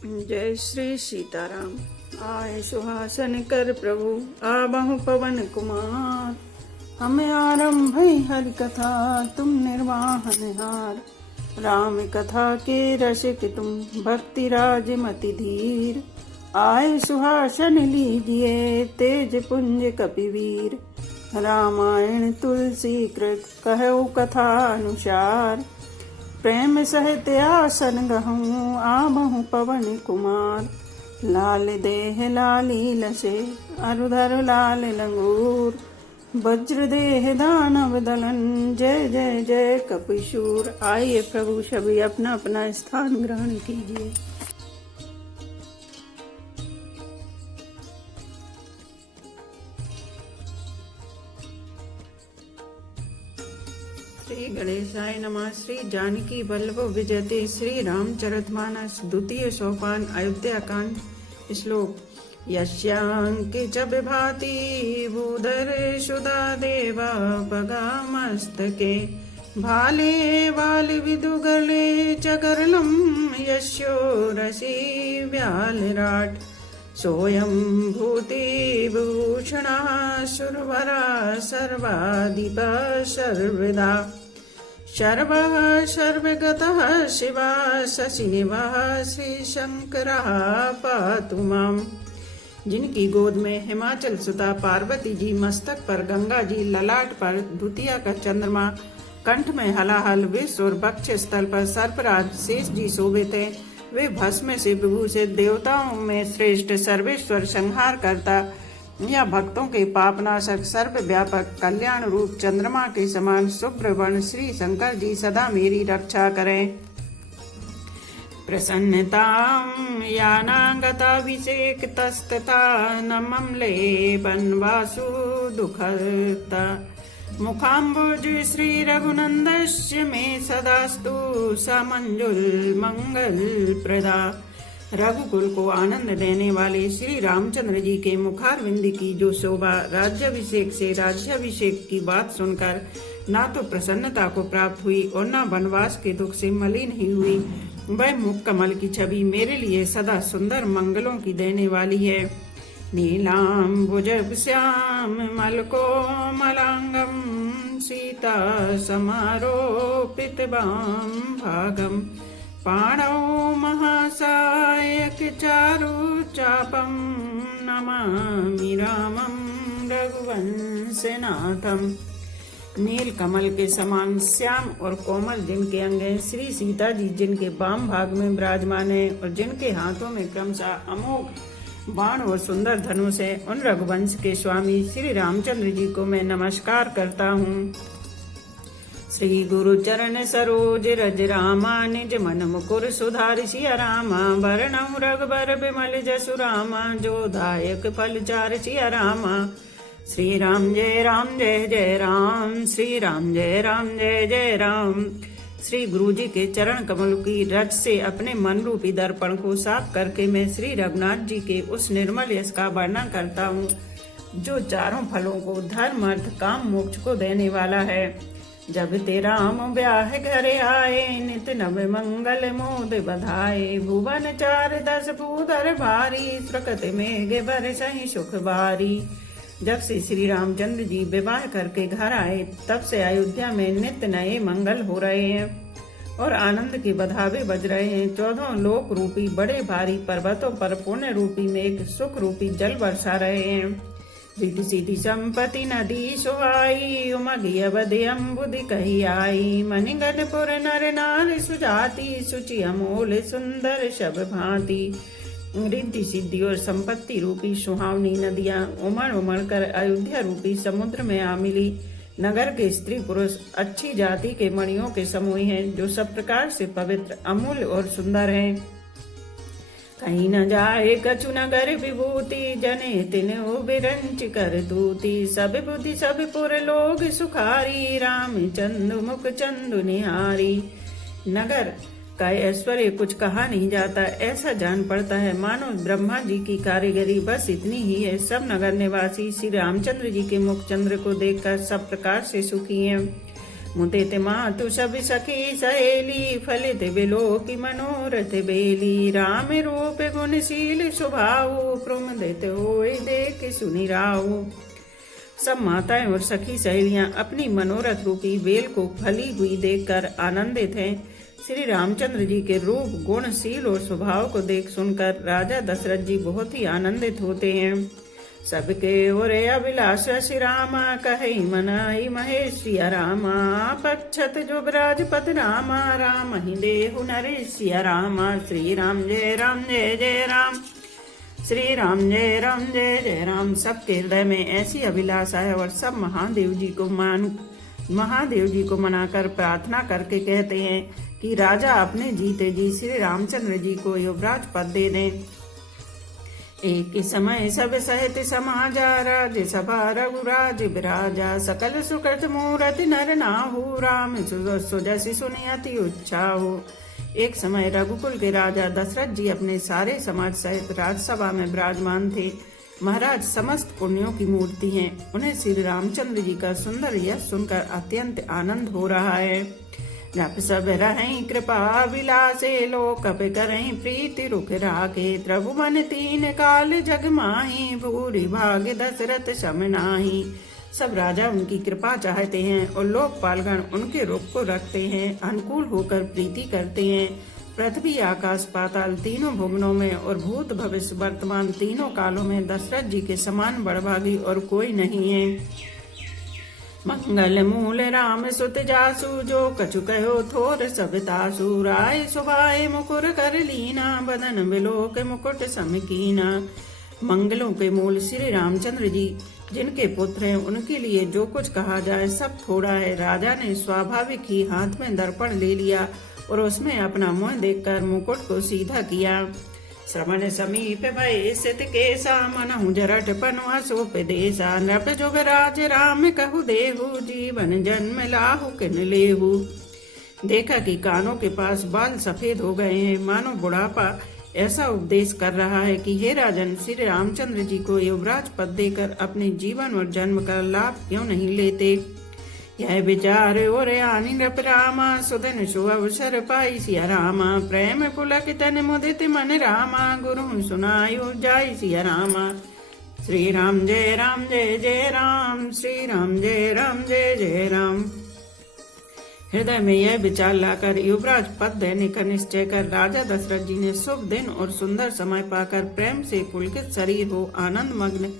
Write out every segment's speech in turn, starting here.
जय श्री सीताराम। आए सुहासन कर प्रभु आबहु पवन कुमार। हमें आरंभ हरि कथा तुम निर्वाहन हार। राम कथा के रसिक तुम भक्ति राज मति धीर। आए सुहासन लीजिए तेज पुंज कपिवीर। रामायण तुलसी कृत कहु कथा अनुसार। प्रेम सहित आसन गहूँ आबहु पवन कुमार। लाल देह लाली लसे अरुधर लाल लंगूर। वज्र देह दानव दलन जय जय जय कपिशूर। आइए प्रभु सभी अपना अपना स्थान ग्रहण कीजिए। श्री गणेशाय नमः। श्री जानकी वल्लभ विजयते श्री रामचरितमानस द्वितीय सोपान अयोध्या कांड। श्लोक। यस्यांके च विभाति भूधर सुधा देवा पगा मस्तके। भाले वाल विदुगले चकर्णम यस्यो रसी व्यालराट। सोयं भूति भूषणा सुरवरा सर्वाधिपा सर्वदा। सर्वः सर्वगतः शिवा शशिनिवः श्री शंकरः पातु माम्। जिनकी गोद में हिमाचल सुता पार्वती जी, मस्तक पर गंगा जी, ललाट पर द्वितीया का चंद्रमा, कंठ में हलाहल विष और वक्ष स्थल पर सर्पराज शेष जी शोभित थे। वे भस्म से विभूषित देवताओं में श्रेष्ठ सर्वेश्वर संहार करता या भक्तों के पापनाशक सर्वव्यापक कल्याण रूप चंद्रमा के समान शुभ्र वर्ण श्री शंकर जी सदा मेरी रक्षा करें। प्रसन्नतां यानागताभिषेक तस्तथा नमम्ले वनवासु दुःखता। मुखाम्बुज श्री रघुनंदस्य मे सदास्तु समंजुल मंगल प्रदा। रघुकुल को आनंद देने वाले श्री रामचंद्र जी के मुखारविंद की जो शोभा राज्याभिषेक से राज्याभिषेक की बात सुनकर ना तो प्रसन्नता को प्राप्त हुई और न वनवास के दुख से मलिन ही हुई, वह मुख कमल की छवि मेरे लिए सदा सुंदर मंगलों की देने वाली है। नीलाम्बुज श्याम मलको मलांगम सीता समारोपित वाम भागम। पाणौ महासायक चारु चापम नमामि रामं रघुवंशनाथम। नील कमल के समान श्याम और कोमल जिनके अंग हैं, श्री सीता जी जिनके वाम भाग में विराजमान है और जिनके हाथों में क्रमशः अमोघ बाण और सुंदर धनुष है, उन रघुवंश के स्वामी श्री रामचंद्र जी को मैं नमस्कार करता हूँ। श्री गुरु चरण सरोज रज रामा निज मन मुकुर सुधारि सिया रामा। वरणौ रघुबर बिमल जसु रामा जो दायक फल चार सिया रामा। श्री राम जय जय राम। श्री राम जय जय राम। श्री गुरु जी के चरण कमल की रज से अपने मन रूपी दर्पण को साफ करके मैं श्री रघुनाथ जी के उस निर्मल यश का वर्णन करता हूँ जो चारों फलों को धर्म अर्थ काम मोक्ष को देने वाला है। जब तेरा राम ब्याह घरे आए नित नव मंगल मोद बधाए। भुवन चार दस भूधर भारी प्रकट मेघ बरसहि सुख बारी। जब से श्री रामचंद्र जी विवाह करके घर आए तब से अयोध्या में नित्य नए मंगल हो रहे हैं और आनंद के बधावे बज रहे हैं। 14 लोक रूपी बड़े भारी पर्वतों पर पुण्य रूपी मेघ सुख रूपी जल बरसा रहे हैं। रिद्धि सिद्धि संपत्ति नदी सुहाई उमगी अवधि अम्बुधि कही आई। मणिगढ़पुर नर नार सुजाति सुचि अमोल सुंदर शब भांति। रिद्धि सिद्धि और संपत्ति रूपी सुहावनी नदियां उमड़ उमड़ कर अयोध्या रूपी समुद्र में आ मिली। नगर के स्त्री पुरुष अच्छी जाति के मणियों के समूह हैं जो सब प्रकार से पवित्र अमूल्य और सुंदर हैं। कहीं न जाए कछु नगर विभूति जने तिन बिरंच कर दूती। सब बुद्धि सब पुर लोग सुखारी राम चंदु मुख चंदु निहारी। नगर का ऐश्वर्य कुछ कहा नहीं जाता, ऐसा जान पड़ता है मानो ब्रह्मा जी की कारीगरी बस इतनी ही है। सब नगर निवासी श्री रामचंद्र जी के मुख चंद्र को देखकर सब प्रकार से सुखी हैं। मुदित मातु सब सखी सहेली फलित बिलो की मनोरथ बेली। राम रूप गुणशील स्वभाव प्रमुदित होए देख सुनि राऊ। सब माताएं और सखी सहेलियां अपनी मनोरथ रूपी बेल को फली हुई देखकर आनंदित हैं। श्री रामचंद्र जी के रूप गुणशील और स्वभाव को देख सुनकर राजा दशरथ जी बहुत ही आनंदित होते हैं। सबके ओर अभिलाष श्री रामा कहे मनाई महेश सिया रामा। पक्षत जो ब्राजपत रामा राम ही देहु नरेश सिया रामा। श्री राम जय जय राम। श्री राम जय जय राम। सबके हृदय में ऐसी अभिलाषा है और सब महादेव जी को मनाकर प्रार्थना करके कहते हैं कि राजा अपने जीते जी श्री रामचंद्र जी को युवराज पद दे दें। एक ही समय सब सहित समाजा राज सभा रघुराज विराजा। सकल सुकृत मूरति नर नाहु राम सुजसि सुनि अति उत्साहु। एक समय रघुकुल के राजा दशरथ जी अपने सारे समाज सहित राजसभा में विराजमान थे। महाराज समस्त पुण्यों की मूर्ति हैं। उन्हें श्री रामचंद्र जी का सुंदर यश सुनकर अत्यंत आनंद हो रहा है। जप सब रहें कृपा विलासे लोक करें प्रीति रुख राखे। प्रभु मन तीन काल जग माही भूरि भाग दशरथ सम नाही। सब राजा उनकी कृपा चाहते हैं और लोकपालगण उनके रुख को रखते हैं, अनुकूल होकर प्रीति करते हैं। पृथ्वी आकाश पाताल तीनों भुवनों में और भूत भविष्य वर्तमान तीनों कालों में दशरथ जी के समान बड़भागी और कोई नहीं है। मंगल मूल राम सुत जासु जो कछु कहो थोर सब तासु। राय सुभाए मुकुर कर लीना बदन बिलोक मुकुट समकीना। मंगलों के मूल श्री रामचंद्र जी जिनके पुत्र हैं उनके लिए जो कुछ कहा जाए सब थोड़ा है। राजा ने स्वाभाविक ही हाथ में दर्पण ले लिया और उसमें अपना मुंह देखकर मुकुट को सीधा किया। श्रवण समीप भय सित केसा मनहु जरठ पनुआ सोप देसा। नृप जुगराज राम कहु देहु जीवन जन्म लाहु किन लेहु। देखा कि कानों के पास बाल सफेद हो गए हैं, मानो बुढ़ापा ऐसा उपदेश कर रहा है कि हे राजन, श्री रामचंद्र जी को युवराज पद देकर अपने जीवन और जन्म का लाभ क्यों नहीं लेते। यह विचार और आनी नृप रामा सुधन सुअवसर पाई सिया रामा। प्रेम पुलक तन मुदित मन रामा गुरु सुनायु जाय सिया रामा। श्री राम जय जय राम। श्री राम जय जय राम। हृदय में यह विचार लाकर युवराज पद देने का निश्चय कर राजा दशरथ जी ने शुभ दिन और सुंदर समय पाकर प्रेम से पुलकित शरीर हो आनंद मग्न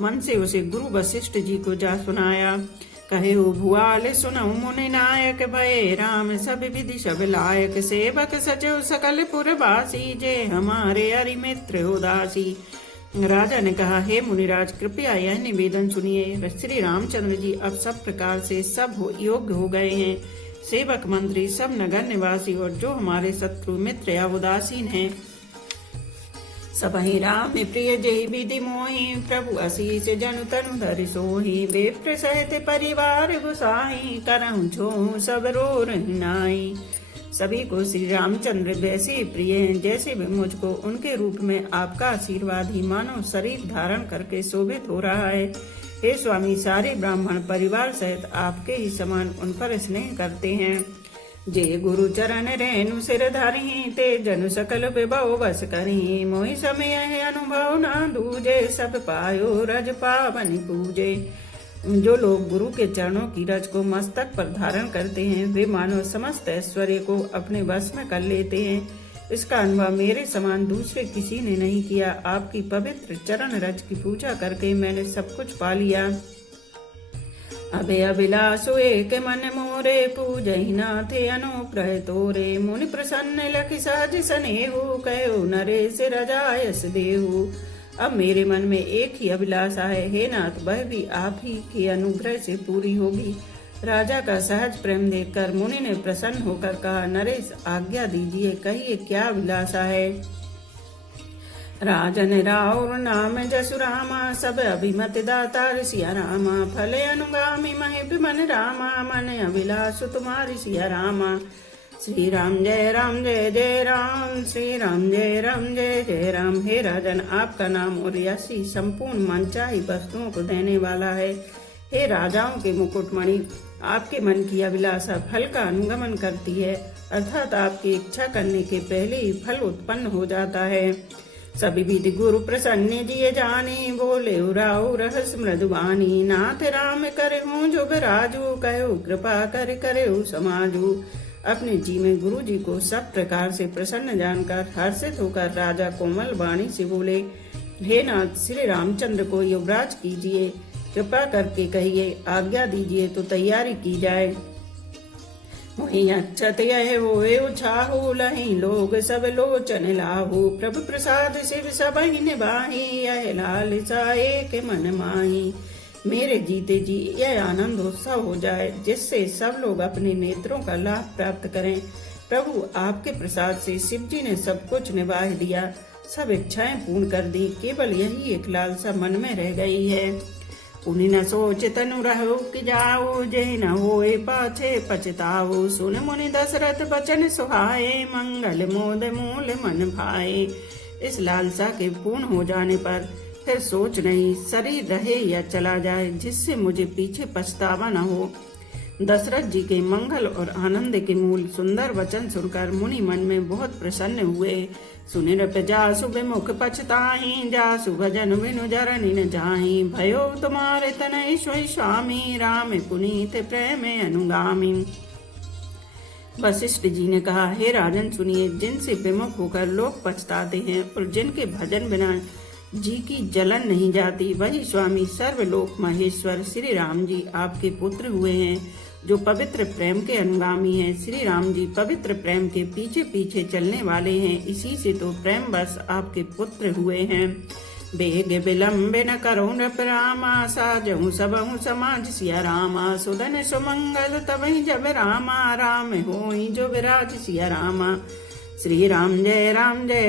मन से उसे गुरु वशिष्ठ जी को जा सुनाया। कहे भुआल सुनऊ मुनि नायक भये राम सब विधि सब लायक। सेवक सचिव सकल पुरवासी जे हमारे हरि मित्र उदासी। राजा ने कहा, हे मुनिराज, कृपया यह निवेदन सुनिए। श्री रामचंद्र जी अब सब प्रकार से सब योग्य हो गए हैं। सेवक मंत्री सब नगर निवासी और जो हमारे शत्रु मित्र या उदासीन हैं सब ही राम प्रिय जय विधि मोहि। प्रभु आशीष जनु तनु धरि सोहि। विप्र सहित परिवार गुसाहि करहु छो सब रो रही नाई। सभी को श्री रामचंद्र वैसे प्रिय हैं जैसे वे मुझको उनके रूप में आपका आशीर्वाद ही मानव शरीर धारण करके शोभित हो रहा है। हे स्वामी, सारे ब्राह्मण परिवार सहित आपके ही समान उन पर स्नेह करते हैं। जे गुरु चरण रेणु सिर धरि ते जनु सकल विभव बस करि। मोहि समय है अनुभव न दूजे सब पायो रज पावन पूजे। जो लोग गुरु के चरणों की रज को मस्तक पर धारण करते हैं वे मानव समस्त ऐश्वर्य को अपने वश में कर लेते हैं। इसका अनुभव मेरे समान दूसरे किसी ने नहीं किया। आपकी पवित्र चरण रज की पूजा करके मैंने सब कुछ पा लिया। अभे अभिलाषो एक मन मोरे पूजहि नाथे अनुग्रह तोरे। मुनि प्रसन्न लखि सहज स्नेहु कहो नरेश रजायस देहु। अब मेरे मन में एक ही अभिलाषा है, हे नाथ, वह भी आप ही के अनुग्रह से पूरी होगी। राजा का सहज प्रेम देखकर मुनि ने प्रसन्न होकर कहा, नरेश, आज्ञा दीजिए, कहिए क्या अभिलाषा है। राजन राउर नाम जसु रामा सब अभिमत दाता सिया रामा। फले अनुगामी महिप मन रामा मन अभिलाषु तुम्हारी सिया रामा। श्री राम जय जय राम। श्री राम जय जय राम। हे राजन, आपका नाम और यशी संपूर्ण मनचाही वस्तुओं को देने वाला है। हे राजाओं के मुकुटमणि, आपके मन की अभिलाषा फल का अनुगमन करती है, अर्थात आपकी इच्छा करने के पहले ही फल उत्पन्न हो जाता है। सभी विधि गुरु प्रसन्न जिये जानी, बोले उराऊ रहस मृदुबानी। नाथ राम करे हूँ जो बिराजू, कहो कृपा करे समाजू। अपने जी में गुरु जी को सब प्रकार से प्रसन्न जानकर हर्षित होकर राजा कोमल वाणी से बोले, हे नाथ, श्री रामचंद्र को युवराज कीजिए, कृपा करके कहिए, आज्ञा दीजिए तो तैयारी की जाए। वहीं अच्छत यह होए उछाहू, लही लोग सब लोचन लाहू। प्रभु प्रसाद शिव सबहि निभाही, यह लालसा एक मन माही। मेरे जीते जी यह आनंद उत्सव हो जाए, जिससे सब लोग अपने नेत्रों का लाभ प्राप्त करें। प्रभु आपके प्रसाद से शिव जी ने सब कुछ निभा दिया, सब इच्छाएं पूर्ण कर दी, केवल यही एक लालसा मन में रह गई है। उन्हीं न सोच तनु रहो कि जाओ, जय न होए पाछे पछताओ। सुन मुनि दशरथ बचन सुहाए, मंगल मोद मूल मन भाए। इस लालसा के पूर्ण हो जाने पर फिर सोच नहीं, शरीर रहे या चला जाए, जिससे मुझे पीछे पछतावा न हो। दशरथ जी के मंगल और आनंद के मूल सुंदर वचन सुनकर मुनि मन में बहुत प्रसन्न हुए। सुनिरप जासु विमुख पछताहि, जासु भजन बिनु जरनि न जाहि। भयो तुम्हारे तनय सोई स्वामी, राम पुनीत प्रेम अनुगामी। वशिष्ठ जी ने कहा, हे राजन सुनिए, जिनसे विमुख होकर लोग पछताते हैं और जिनके भजन बिना जी की जलन नहीं जाती, वही स्वामी सर्वलोक महेश्वर श्री राम जी आपके पुत्र हुए हैं, जो पवित्र प्रेम के अनुगामी हैं। श्री राम जी पवित्र प्रेम के पीछे पीछे चलने वाले हैं, इसी से तो प्रेम बस आपके पुत्र हुए हैं। बेग विलम्ब न करो नृप रामा, साजहु सबहु समाज सिया रामा। सुदन सुमंगल तबहि जब रामा, राम होई जो विराज सिया रामा। श्री राम जय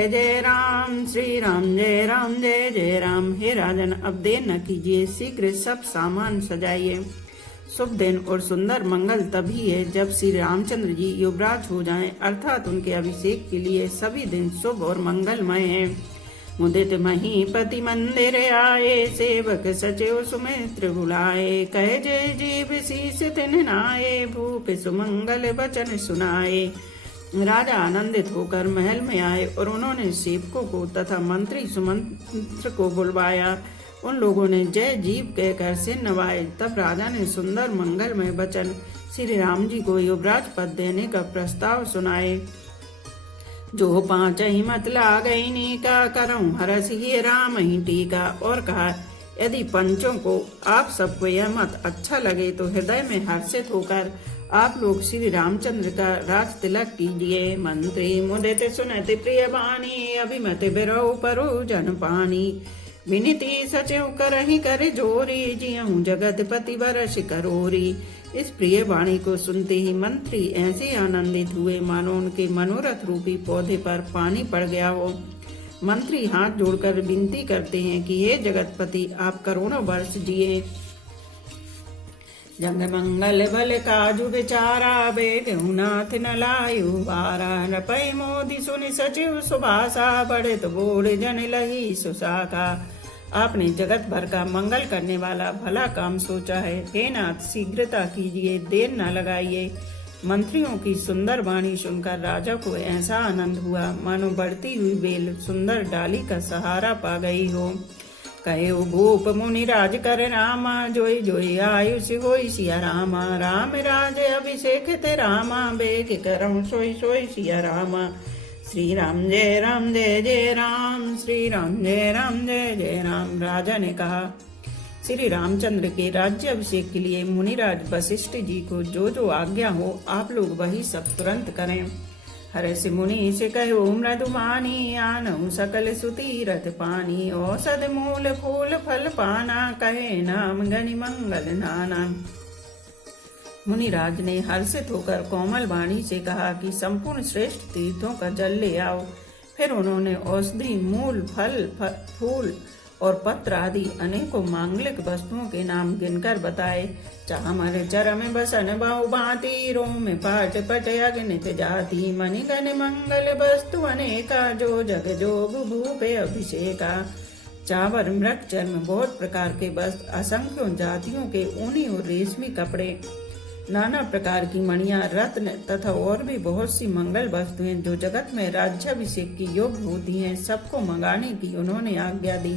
जय राम, श्री राम जय जय राम। हे राजन, अब देर न कीजिए, शीघ्र सब सामान सजाइए। शुभ दिन और सुंदर मंगल तभी है जब श्री रामचंद्र जी युवराज हो जाएं, अर्थात उनके अभिषेक के लिए सभी दिन शुभ और मंगलमय हैं। मुदित महीपति मंदिर आए, सेवक सचिव सुमित्र बुलाए। कहे जय जीव शीस तिन नाये, भूप सुमंगल वचन सुनाए। राजा आनंदित होकर महल में आए और उन्होंने सेवकों को तथा मंत्री सुमंत्र को बुलवाया। उन लोगों ने जय जीव कहकर सिर नवाए। तब राजा ने सुंदर मंगलमय वचन श्री राम जी को युवराज पद देने का प्रस्ताव सुनाए। जो पांच ही मत लागई का, करऊं हरस ही राम ही टीका। और कहा, यदि पंचों को आप सबको यह मत अच्छा लगे तो हृदय में हर्षित होकर आप लोग श्री रामचंद्र का राज तिलक कीजिए। मंत्री मुदित सुनति प्रिय बानी, अभिमत बिरौ परो जन पानी। विनीति सचिव करहि कर जोरी, जियहु जगतपति बरस करोरी। इस प्रिय वाणी को सुनते ही मंत्री ऐसे आनंदित हुए मानो उनके मनोरथ रूपी पौधे पर पानी पड़ गया हो। मंत्री हाथ जोड़कर विनती करते हैं कि हे जगतपति, आप करोड़ों वर्ष जिए। जंग मंगल बल काजु विचारा, बेगहु नाथ न लायु बारा। नपै मोदी सुनि सचिव सुभाषा, बढ़त बोल जन लही सुसाका। आपने जगत भर का मंगल करने वाला भला काम सोचा है, हे नाथ शीघ्रता कीजिए, देर न लगाइए। मंत्रियों की सुंदर वाणी सुनकर राजा को ऐसा आनंद हुआ मानो बढ़ती हुई बेल सुंदर डाली का सहारा पा गई हो। कहे भूप मुनि राज कर रामा, जोई जोई आयुष होई सिया रामा। राम राज अभिषेक ते रामा, बेग करऊं सोई सोई सिया रामा। श्री राम जय जय राम, श्री राम जय जय राम। राजा ने कहा, श्री रामचंद्र के राज्य अभिषेक के लिए मुनिराज वशिष्ठ जी को जो जो आज्ञा हो आप लोग वही सब तुरंत करें। हर्ष मुनि से कहो मृदुमानी, आनहु सकल सुतीरथ पानी। औषध मूल फूल फल पाना, कहे नाम गनि मंगल नाना। मुनिराज ने हर्षित होकर कोमल वाणी से कहा कि संपूर्ण श्रेष्ठ तीर्थों का जल ले आओ। फिर उन्होंने औषधि मूल फल फूल और पत्र आदि अनेकों मांगलिक वस्तुओं के नाम गिनकर बताए। चामर चरम बसन बहु भांति, रोम पाट पट अग्नित जाति। मणिगण मंगल वस्तु अनेका, जो जग जोग भूपे अभिषेका। चावर मृग चर्म बहुत प्रकार के वस्त्र, असंख्यों जातियों के ऊनी और रेशमी कपड़े, नाना प्रकार की मणियां, रत्न तथा और भी बहुत सी मंगल वस्तुएं जो जगत में राज्याभिषेक की योग्य होती हैं, सबको मंगाने की उन्होंने आज्ञा दी।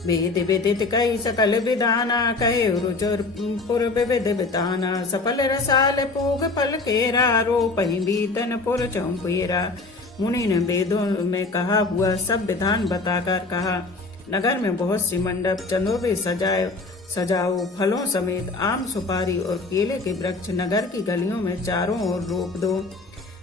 वेद विदित कई सकल विधाना, कहे रुचुर पुर विविध बिताना। सफल रसाल पूग फल केरा, रोपहि बीतन पुर चौपेरा। मुनि ने वेदों में कहा हुआ सब विधान बताकर कहा, नगर में बहुत सी मंडप चंदोबे सजाओ, फलों समेत आम, सुपारी और केले के वृक्ष नगर की गलियों में चारों ओर रोप दो।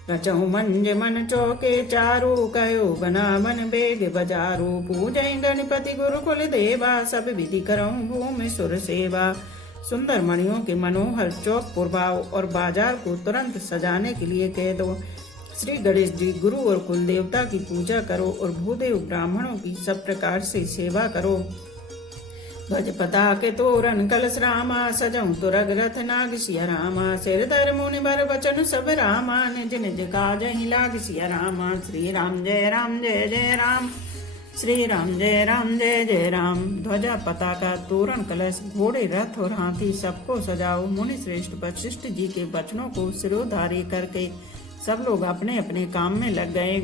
रचहु मंज मन चौके चारो, कहो बना मन बेग बजारो। पूजय गणपति गुरुकुल देवा, सब विधि करऊं भूमि सुर सेवा। सुंदर मणियों के मनोहर चौक पुरवाओ और बाजार को तुरंत सजाने के लिए कह दो। श्री गणेश जी, गुरु और कुल देवता की पूजा करो और भूदेव ब्राह्मणों की सब प्रकार से सेवा करो। ध्वज पताके तोरण कलश रामा, सजऊं तुरग रथ नाग सिया रामा। सिर धर मुनि बर बचन सब रामा, निज निज काज ही लाग सिया रामा। श्री राम जय राम जय जय राम, श्री राम जय राम जय जय राम। ध्वजा पताका तोरण कलश घोड़े रथ और हाथी सबको सजाओ। मुनि श्रेष्ठ वशिष्ठ जी के वचनों को सिरोधार्य करके सब लोग अपने अपने काम में लग गए।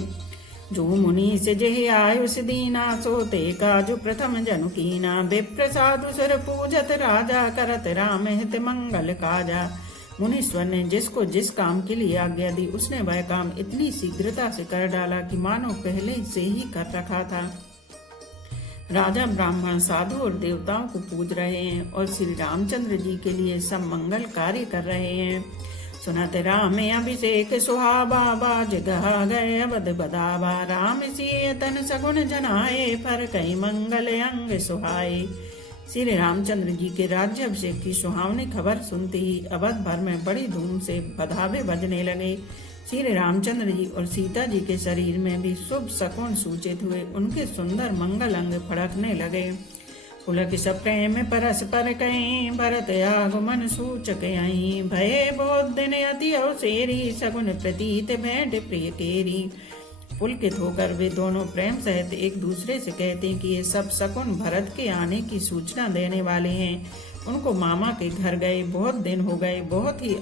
जो मुनि से जेहि आयुष दीना, सोते काजु प्रथम जनु कीना। विप्र साधु सुर पूजत राजा, करत राम हित मंगल काजा। मुनीश्वर ने जिसको जिस काम के लिए आज्ञा दी, उसने वह काम इतनी शीघ्रता से कर डाला कि मानो पहले से ही कर रखा था। राजा ब्राह्मण साधु और देवताओं को पूज रहे हैं और श्री रामचंद्र जी के लिए सब मंगल कार्य कर रहे हैं। सुनत राम अभिषेक सुहावा, बाज गहा गए अवध बदावा। राम सिय तन सगुन जनाए, पर कई मंगल अंग सुहाए। श्री रामचंद्र जी के राज्य अभिषेक की सुहावनी खबर सुनते ही अवध भर में बड़ी धूम से बधावे बजने लगे। श्री रामचंद्र जी और सीता जी के शरीर में भी शुभ शकुन सूचित हुए। उनके सुंदर मंगल अंग फड़कने लगे। पुलक सब प्रेम परस्पर कहीं, भरत आगमन सूचक आई। भय बहुत दिन अति अवसेरी, सगुन प्रतीत भेंट प्रिय केरी। पुलकित होकर वे दोनों प्रेम सहित एक दूसरे से कहते हैं कि ये सब शकुन भरत के आने की सूचना देने वाले हैं। उनको मामा के घर गए बहुत दिन हो गए, बहुत ही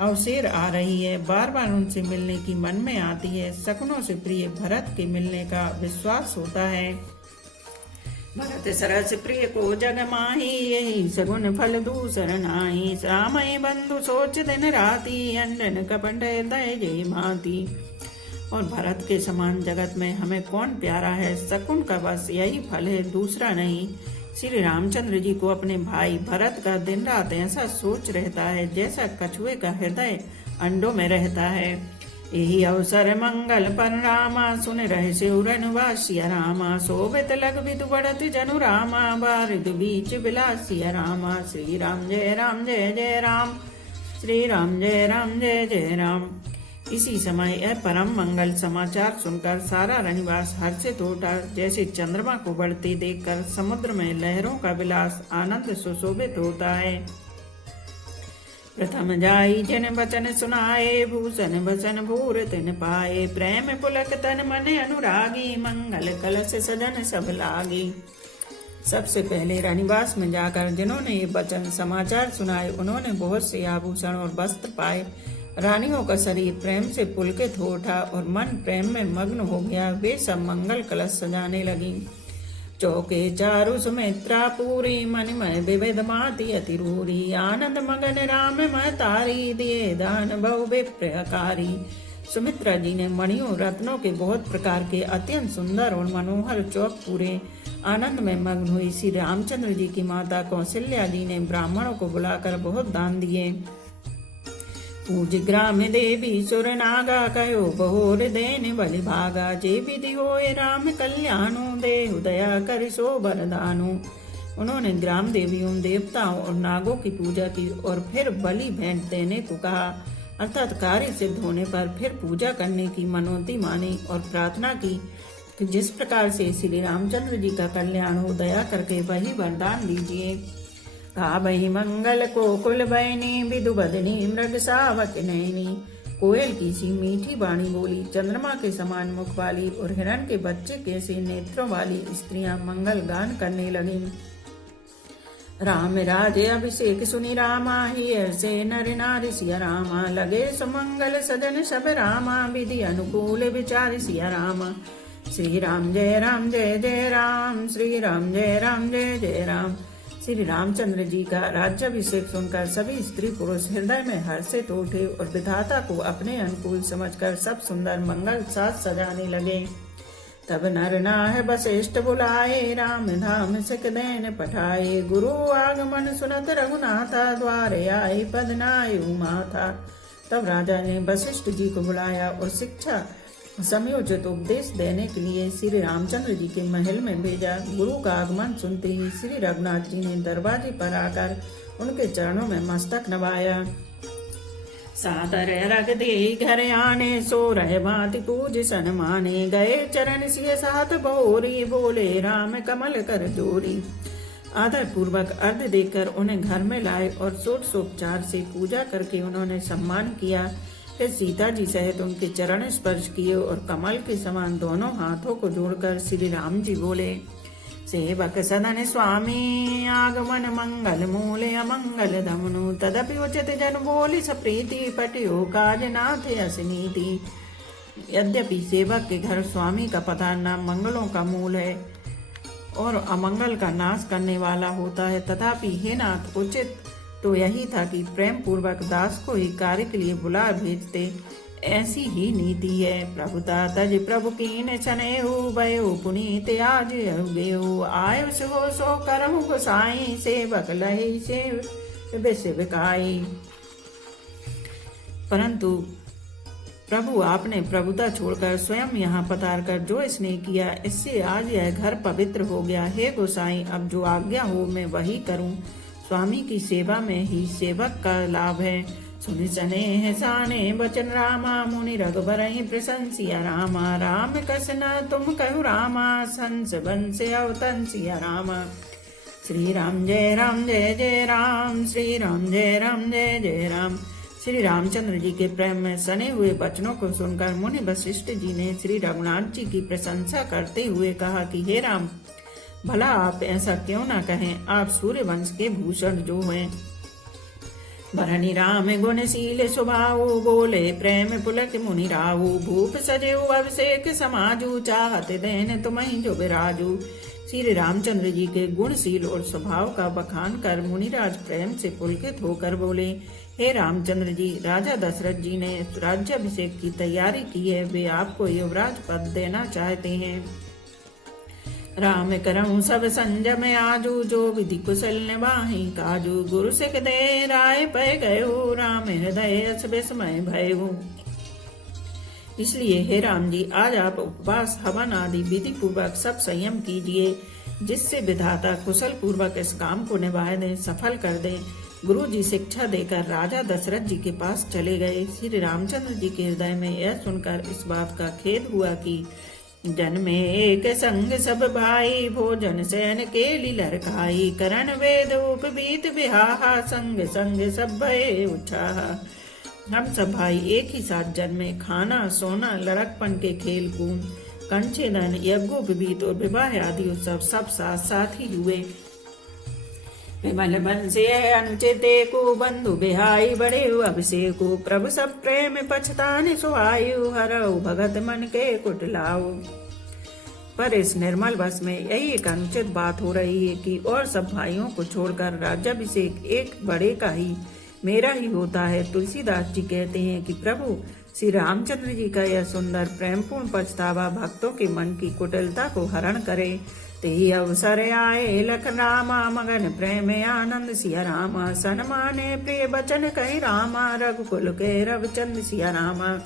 अवसेर आ रही है। बार बार उनसे मिलने की मन में आती है। शकुनों से प्रिय भरत के मिलने का विश्वास होता है। भरत सरस प्रिय को जग माही, यही सगुन फल दूसर नाही। श्यामय बंधु सोच दिन राती, अंजन कपट हृदय जय भांति। और भरत के समान जगत में हमें कौन प्यारा है। शकुन का बस यही फल है, दूसरा नहीं। श्री रामचंद्र जी को अपने भाई भरत का दिन रात ऐसा सोच रहता है जैसा कछुए का हृदय अंडों में रहता है। यही अवसर मंगल परनामा, सुन रहे सिउरन वासिया रामा। शोभित लग विदु बढ़त जनु रामा, बारिद बीच बिलासिया रामा। श्री राम जय जय राम, श्री राम जय जय राम। इसी समय यह परम मंगल समाचार सुनकर सारा रनिवास हर्षित होता, जैसे चंद्रमा को बढ़ते देखकर समुद्र में लहरों का विलास आनंद सुशोभित होता है। प्रथम जाई जन वचन सुनाए, भूषण भसन भूर तिन पाए। प्रेम पुलक तन मन अनुरागी, मंगल कलश सजन सब लागी। सबसे पहले रानीवास में जाकर जिन्होंने ये वचन समाचार सुनाए, उन्होंने बहुत से आभूषण और वस्त्र पाए। रानियों का शरीर प्रेम से पुलकित हो उठा और मन प्रेम में मग्न हो गया। वे सब मंगल कलश सजाने लगी। चौके चारु सुमित्रा पूरी, मणिमय विविध माति अति रूरी। आनंद मगन राम महतारी, दिए दान बहु विप्रकारी। सुमित्रा जी ने मणियों रत्नों के बहुत प्रकार के अत्यंत सुंदर और मनोहर चौक पूरे आनंद में मग्न हुई। श्री रामचंद्र जी की माता कौशल्या जी ने ब्राह्मणों को बुलाकर बहुत दान दिए। पूज ग्राम देवी सुर नागा, कहो बहोर देन बलि भागा। जे विधि होए राम कल्याणु, देहु दया कर सो वरदानु। उन्होंने ग्राम देवियों, देवताओं और नागों की पूजा की और फिर बलि भेंट देने को कहा, अर्थात कार्य सिद्ध होने पर फिर पूजा करने की मनोती मानी और प्रार्थना की कि जिस प्रकार से श्री रामचंद्र जी का कल्याण हो, दया करके वही वरदान दीजिए। वही मंगल को कुल बहनी, विदु बदनी मृग सावक नैनी। कोयल की सी मीठी वाणी बोली, चंद्रमा के समान मुख वाली और हिरण के बच्चे के से नेत्रों वाली स्त्रियां मंगल गान करने लगी। राम राजे अभिषेक सुनि रामा, हियर से नर नारी सिया रामा, लगे सुमंगल सजन सब रामा, विधि अनुकूल विचार सिया रामा। श्री राम जय जय राम, श्री राम जय जय राम। श्री रामचंद्र जी का राज्याभिषेक सुनकर सभी स्त्री पुरुष हृदय में हर्षित उठे और विधाता को अपने अनुकूल समझकर सब सुंदर मंगल साज सजाने लगे। तब नर नाह वशिष्ठ बुलाए, राम धाम सिख देन पठाए, गुरु आगमन सुनत रघुनाथा, द्वारे आए पद नाय माथा। तब राजा ने वशिष्ठ जी को बुलाया और शिक्षा समयोचित उपदेश देने के लिए श्री रामचंद्र जी के महल में भेजा। गुरु का आगमन सुनते ही श्री रघुनाथ जी ने दरवाजे पर आकर उनके चरणों में मस्तक नवाया। सादर रख दे घर आने, सो रह भांति पूज सन माने, गए चरण सिय साथ बहोरी, बोले राम कमल कर जोरी। आदर पूर्वक अर्घ देकर उन्हें घर में लाए और षोडशोपचार से पूजा करके उन्होंने सम्मान किया। फिर सीता जी सहित उनके चरण स्पर्श किए और कमल के समान दोनों हाथों को जोड़कर श्री राम जी बोले, सेवक सदन स्वामी, आगमन मंगल मूले अमंगल धमनु, तदपि उचित जन बोली सप्रीति, पटियो काज नाथ असनीति। यद्यपि सेवक के घर स्वामी का पधारना मंगलों का मूल है और अमंगल का नाश करने वाला होता है, तथापि हे नाथ उचित तो यही था कि प्रेम पूर्वक दास को ही कार्य के लिए बुला भेजते, ऐसी ही नीति है। प्रभुता तज प्रभु कीन छनेहु, भयो पुनीत आज गेहु, आयुष हो सो करहु गोसाई, सेवक लहि से विषविकाई। परंतु प्रभु आपने प्रभुता छोड़कर स्वयं यहाँ पधार कर जो स्नेह किया, इससे आज यह घर पवित्र हो गया। हे गोसाई, अब जो आज्ञा हो मैं वही करूं। स्वामी की सेवा में ही सेवक का लाभ है। सुनि सनेह साने बचन रामा, मुनि रघुबर प्रशंसिया रामा, राम कसना तुम कहु रामा, संस बंस अवतंसिया रामा। श्री राम जय जय राम, श्री राम जय जय राम। श्री रामचंद्र जी के प्रेम में सने हुए वचनों को सुनकर मुनि वशिष्ठ जी ने श्री रघुनाथ जी की प्रशंसा करते हुए कहा कि हे राम, भला आप ऐसा क्यों ना कहें, आप सूर्य वंश के भूषण जो हैं। भरणी राम गुणशील स्वभाव, बोले प्रेम पुलक मुनि राहु, भूप सजेऊ अभिषेक समाजू, चाहत देन तुम्हें जो विराजू। श्री रामचंद्र जी के गुणशील और स्वभाव का बखान कर मुनिराज प्रेम से पुलकित होकर बोले, हे रामचंद्र जी, राजा दशरथ जी ने राज्याभिषेक की तैयारी की है, वे आपको युवराज पद देना चाहते हैं। राम करऊं सब संजम आजू, जो विधि कुशल निवाही काजू, गुरु सिख दे राय पै गयो, राम हृदय अस विस्मय भयऊ। इसलिए हे राम जी, आज आप उपवास हवन आदि विधि पूर्वक सब संयम कीजिए, जिससे विधाता कुशल पूर्वक इस काम को निभा दें, सफल कर दें। गुरु जी शिक्षा देकर राजा दशरथ जी के पास चले गए। श्री रामचंद्र जी के हृदय में यह सुनकर इस बात का खेद हुआ कि जन में एक संग सब भाई, भोजन सैन के लीलर खाई, करण वेद उपबीत विहाहा, संग संग सब भय उत्साह। हम सब भाई एक ही साथ जन्मे, खाना सोना लड़कपन के खेल कूद, कंचेदन यज्ञोपवीत और विवाह आदि उत्सव सब साथ साथ ही हुए। विमल बन से अनुचिते को, बंधु बिहाई बड़े अभिषेको, प्रभु सब प्रेम पछताने सुहायु, हरऊ भगत मन के कुटलाऊ। पर इस निर्मल बस में यही एक अनुचित बात हो रही है कि और सब भाइयों को छोड़कर राज्याभिषेक एक बड़े का ही, मेरा ही होता है। तुलसीदास जी कहते हैं कि प्रभु श्री रामचंद्र जी का यह सुंदर प्रेमपूर्ण पछतावा भक्तों के मन की कुटिलता को हरण करे। ते अवसर आए लख रामा, मगन प्रेम आनंद सिया रामा, सन्माने प्रिय बचन कही रामा, रघुकुल के रविचंद सिया रामा।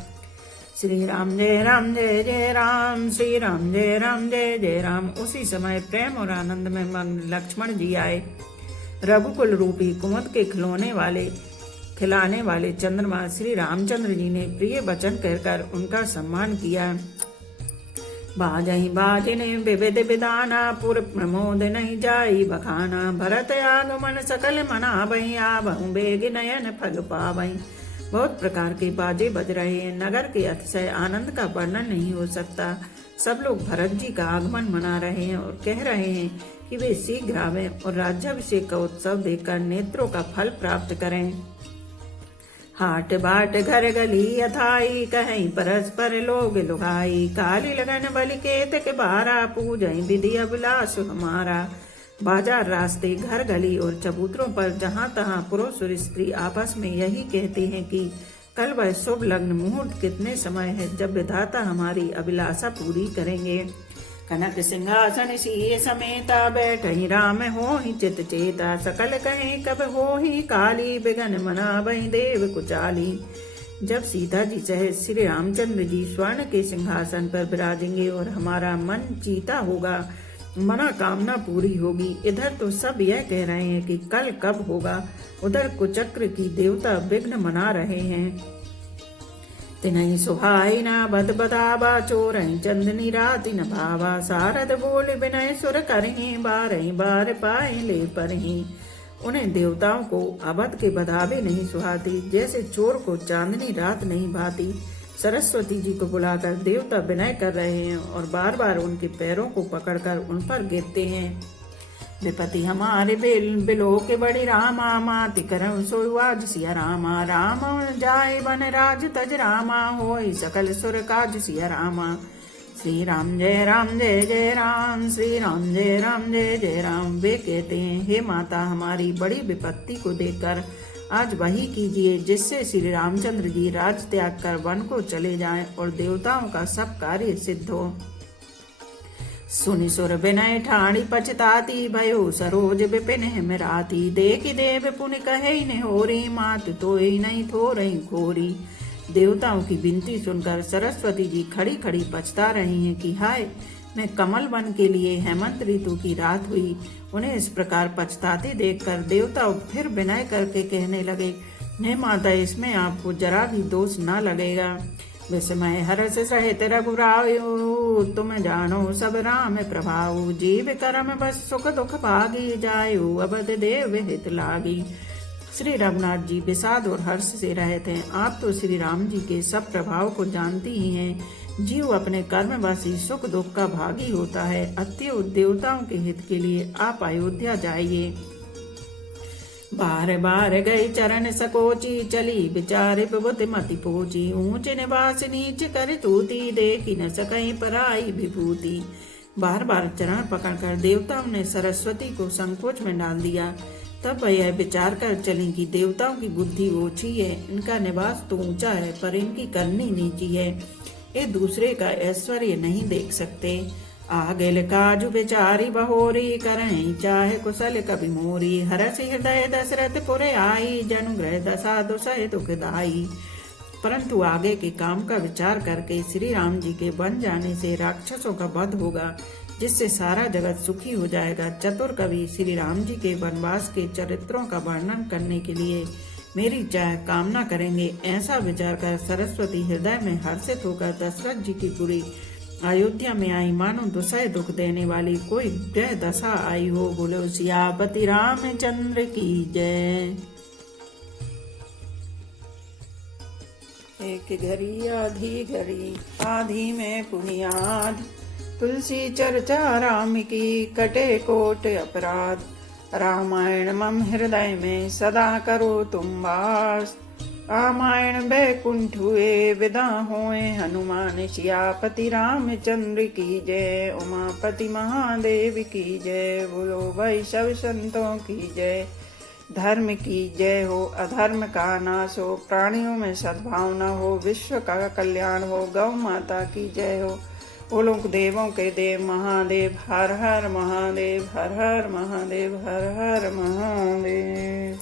श्री राम जय जय राम, श्री राम जय जय राम। उसी समय प्रेम और आनंद में मग्न लक्ष्मण जी आए। रघुकुल रूपी कुमुद के खिलाने वाले चंद्रमा श्री रामचंद्र जी ने प्रिय वचन कहकर उनका सम्मान किया। बाजहि बाजिने विविध विधाना, पुर प्रमोद नहीं जाई बखाना, भरत आगमन सकल मना बही, आबहु बेग नयन फल पावई। बहुत प्रकार के बाजे बज रहे हैं। नगर के अतिशय आनंद का वर्णन नहीं हो सकता। सब लोग भरत जी का आगमन मना रहे हैं और कह रहे हैं कि वे शीघ्र आवें और राज्याभिषेक का उत्सव देखकर नेत्रों का फल प्राप्त करें। हाट बाट घर गली अथाई कहीं परस्पर लोग लुगाई, काली लगन बलि केत के बारा पूजई विधि अभिलाष हमारा। बाजार, रास्ते, घर गली और चबूतरों पर जहाँ तहाँ पुरुष और स्त्री आपस में यही कहते हैं कि कल वह शुभ लग्न मुहूर्त कितने समय है जब विधाता हमारी अभिलाषा पूरी करेंगे। कनक सिंहासन शीय समेता बैठई राम हो ही चित चेता, सकल कहीं कब हो ही काली बिगन मना बही देव कुचाली। जब सीता जी सहित श्री रामचंद्र जी स्वर्ण के सिंहासन पर विराजेंगे और हमारा मन जीता होगा, मनोकामना पूरी होगी। इधर तो सब यह कह रहे हैं कि कल कब होगा, उधर कुचक्र की देवता विघ्न मना रहे हैं। तिनहि सुहाई ना बद बदाबा चोरहि चंदनी राति न भावा, सारद बोल विनय सुर करही बारही बार पाए ले परही। उन्हें देवताओं को अबध के बधावे नहीं सुहाती, जैसे चोर को चांदनी रात नहीं भाती। सरस्वती जी को बुलाकर देवता विनय कर रहे हैं और बार बार उनके पैरों को पकड़कर उन पर गिरते हैं। विपति हमारे बिलो के बड़ी रामा, माति करम सोवाज सिया रामा। राम जाए बन राज तज रामा, होई सकल सुर काज सिया रामा। श्री राम जय जय राम, श्री राम जय जय राम। वे कहते हैं, हे माता, हमारी बड़ी विपत्ति को देखकर आज वही कीजिए जिससे श्री रामचंद्र जी राज त्याग कर वन को चले जाएं और देवताओं का सब कार्य सिद्ध हो। सुनि सुर विनय ठाणी पछताती, भयो सरोज विपिन हिमराती। देखि देव पुनि कहे न होरी, मात तोई नहीं थोरही खोरी। देवताओं की विनती सुनकर सरस्वती जी खड़ी खड़ी पछता रही हैं कि हाय, मैं कमल वन के लिए हेमंत ऋतु की रात हुई। उन्हें इस प्रकार पछताते देखकर देवता फिर विनय करके कहने लगे, हे माता, इसमें आपको जरा भी दोष न लगेगा। विस्मय हर्ष सहित रघुरायु, तुम जानो सब राम प्रभाव। जीव कर्म बस सुख दुख भागी, जायु अवध देव हित लागी। श्री रघुनाथ जी विषाद और हर्ष से रहित हैं। आप तो श्री राम जी के सब प्रभाव को जानती ही हैं। जीव अपने कर्मवासी सुख दुख का भागी होता है। अतएव देवताओं के हित के लिए आप अयोध्या जाइए। बार बार गई चरण सकोची, चली विचारे बुद्धि मति पोची। ऊंच निवास नीच कर तूती, देखी न सकई पराई विभूति। बार बार चरण पकड़कर देवताओं ने सरस्वती को संकोच में डाल दिया। तब वह यह विचार कर चली कि देवताओं की बुद्धि ओछी है, इनका निवास तो ऊंचा है पर इनकी करनी नीची है। ये दूसरे का ऐश्वर्य नहीं देख सकते। आगेल काजु बेचारी बहोरी, करहीं चाहे कुशल कवि मोरी। हरस हृदय दशरथ पुर आई, जनुग्रह दशा दुसह दुखदाई। परंतु आगे के काम का विचार करके श्री राम जी के बन जाने से राक्षसों का वध होगा, जिससे सारा जगत सुखी हो जाएगा। चतुर कवि श्री राम जी के वनवास के चरित्रों का वर्णन करने के लिए मेरी चाह कामना करेंगे। ऐसा विचार कर सरस्वती हृदय में हर्षित होकर दशरथ जी की पूरी अयोध्या में आई, मानो दुसह दुख देने वाली कोई ग्रह दशा आई हो। बोलो सियापति रामचंद्र की जय। एक घड़ी आधी में पुनियाद, तुलसी चर्चा राम की कटे कोट अपराध। रामायण मम हृदय में सदा करो तुम वास, रामायण बैकुंठ हुए विदा होए हनुमान। सियापति रामचंद्र की जय, उमापति महादेव की जय। बोलो भाई सब संतों की जय। धर्म की जय हो, अधर्म का नाश हो, प्राणियों में सद्भावना हो, विश्व का कल्याण हो। गौ माता की जय हो। बोलो देवों के देव महादेव, हर हर महादेव, हर हर महादेव, हर हर महादेव।